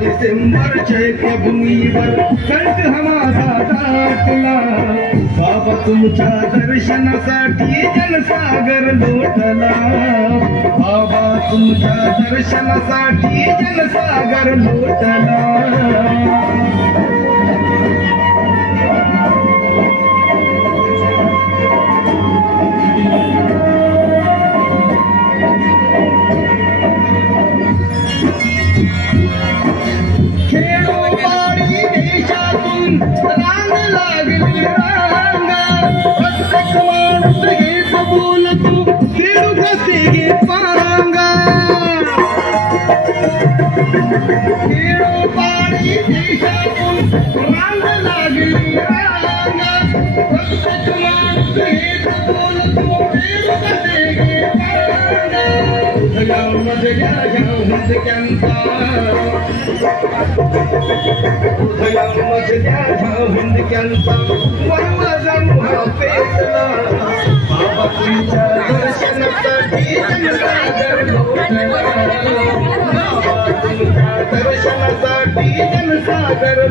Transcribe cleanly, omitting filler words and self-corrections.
डिसेंबर चैत्यभूमीवर कंठ हमारा दाटला बाबा तुमच्या दर्शनासाठी जनसागर लोटला बाबा तुमच्या दर्शनासाठी जनसागर लोटला रांग लागली रांगा प्रत्येक माणूस हेच बोलतो खेळू कसे गे पांगा खेळो पाणी देशातून रांग लागली रांगा प्रत्येक माणूस हेच बोलतो खेळू कसे गे पांगा हृदयामधल्या ह्या हिंदक्यांचा हिंदक्यांचा वरवा पेटला बाबा तुमच्या दर्शनासाठी जनसागर लोटला बाबा तुमच्या दर्शनासाठी जनसागर